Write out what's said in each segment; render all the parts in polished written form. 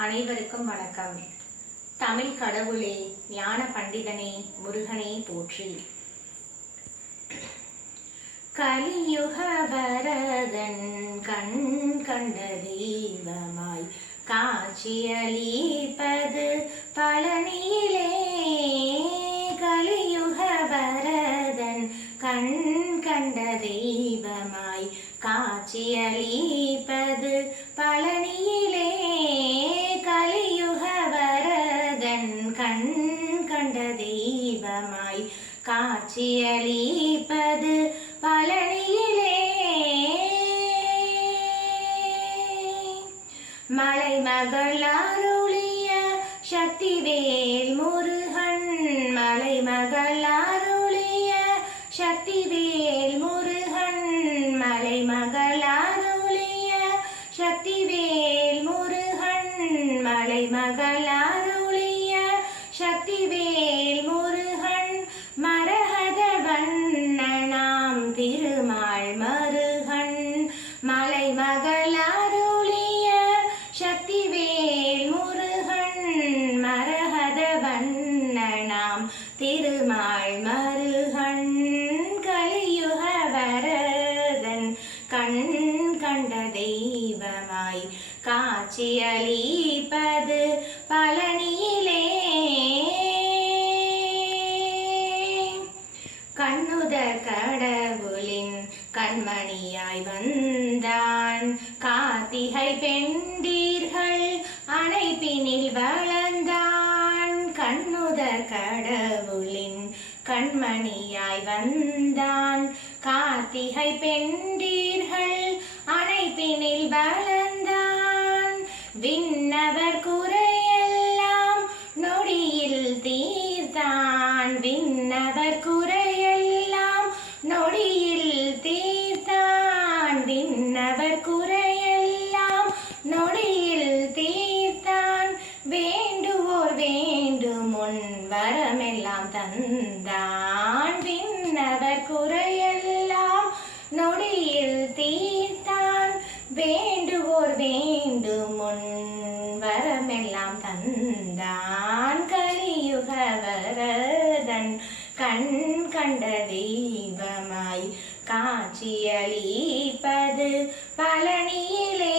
அனைவருக்கும் வணக்கம். தமிழ் கடவுளே, ஞான பண்டிதனே, முருகனே போற்றி. கலியுக வரதன் கண் கண்ட தெய்வமாய் காட்சியளிப்பது பழனியிலே. கலியுக வரதன் கண் கண்ட தெய்வமாய் காட்சியளிப்பது பழனியிலே. கலியுக வரதன் கண் கண்ட தெய்வமாய் காட்சியளிப்பது பழனியிலே. மலைமகள் அருளிய சக்திவேல் முருகன், மலைமகள் அருளிய சக்திவேல் முருகன், மலைமகள் அருளிய சக்திவேல் முருகன், மலைமகள் அருளிய சக்திவேல் முருகன், மரகத வண்ணனாம் திருமால் மருகன், மலைமகள் அருளிய சக்திவேல் முருகன், மரகத வண்ணனாம் திருமால் மருகன். கலியுக வரதன் கண் கண்ட தெய்வமாய் காட்சியளிப்பது பழனியிலே. கண்ணுதர் கடவுளின் கண்மணியாய் வந்தான், கார்த்திகை பெண்டீர்கள் அணைப்பினில் வளர்ந்தான். கண்ணுதர் கடவுளின் கண்மணியாய் வந்தான், கார்த்திகை பெண்டீர்கள் அணைப்பினில் வளர்ந்தான். விண்ணவர் குறையெல்லாம் நொடியில் தீர்த்தான், விண்ணவர் குறையெல்லாம் நொடியில் தீர்த்தான், விண்ணவர் குறையெல்லாம் நொடியில் தீர்த்தான். வேண்டுவோர் வேண்டுமுன் வரமெல்லாம் தந்தான், விண்ணவர் குறையெல்லாம் நொடியில் தீர்த்தான். வேண்டுவோர் வேண்டுமுன் வரமெல்லாம் தந்தான். கலியுக வரதன் கண் கண்ட தெய்வமாய் காட்சியளிப்பது பழனியிலே.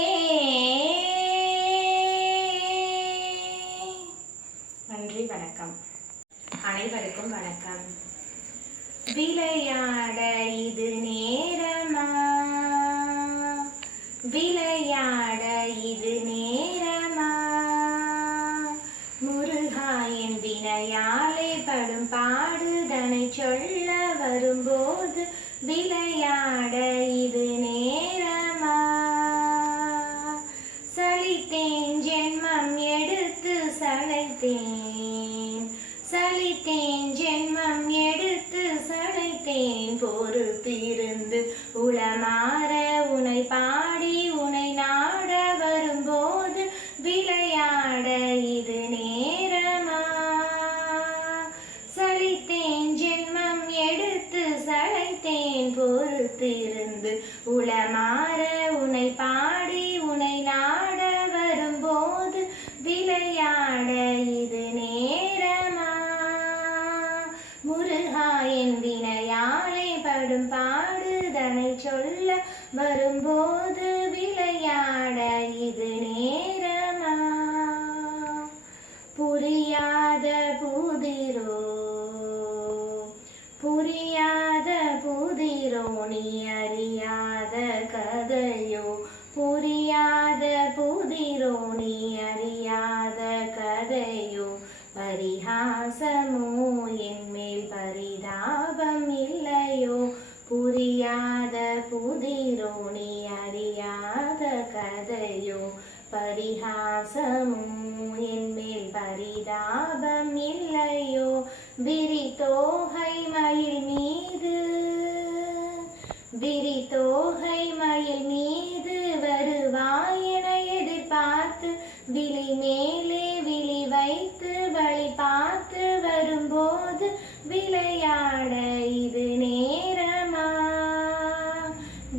நன்றி, வணக்கம். அனைவருக்கும் வணக்கம். விளையாட இது நேரமா, விளையாட இது நேரமா, முருகா என் வினையாலே படும் பாடுதனை சொல்ல வரும்போது விளையாட இது நேரமா. சலித்தேன் ஜென்மம் எடுத்து சளைத்தேன், சலித்தேன் ஜென்மம் எடுத்து சளைத்தேன். பொறுத்திருந்து உளமாற உனை பாடி உனை நாட வரும்போது விளையாட இது நேரமா. சலித்தேன் ஜென்மம் எடுத்து சளைத்தேன், பொறுத்திருந்து உளமாற உனை பாடி உனை நாட வரும்போது விளையாட இது நேரமா. முருகா என் வினையாலே படும் பாடுதனை சொல்ல வரும்போது விளையாட இது நேரமா. புரியாத புதிரோ, புரியாத புதிரோ, நீ அறியாத கதையோ, புரியாத புதிரோ, நீ அறியாத கதையோ. பரிகாசமோ என் மேல் பரிதாபம் இல்லையோ, புரியாத புதிரோ, நீ அறியாத கதையோ. பரிகாசமோ என் மேல் பரிதாபம் இல்லையோ. விரித்தோகை மயில் மீது, விரித்தோகை மயில் மீது வருவாய் என எதிர்பார்த்து விழி மேலே விழி வைத்து வழி பார்த்து வரும்போது விளையாட இது நேரமா.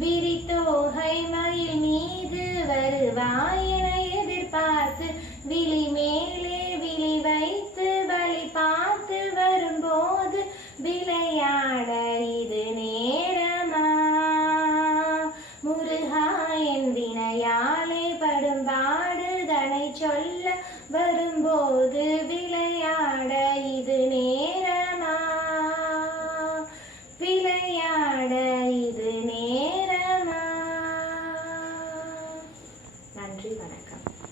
விரித்தோகை மயில் மீது வருவாய் என எதிர்பார்த்து பார்த்து விழி மேலே விழி வைத்து வழி பார்த்து வரும்போது விளையாட இது நேரமா? முருகா என் வினையாலே படும் பாடுதனை சொல்ல வரும்போது விளையாட இது நேரமா?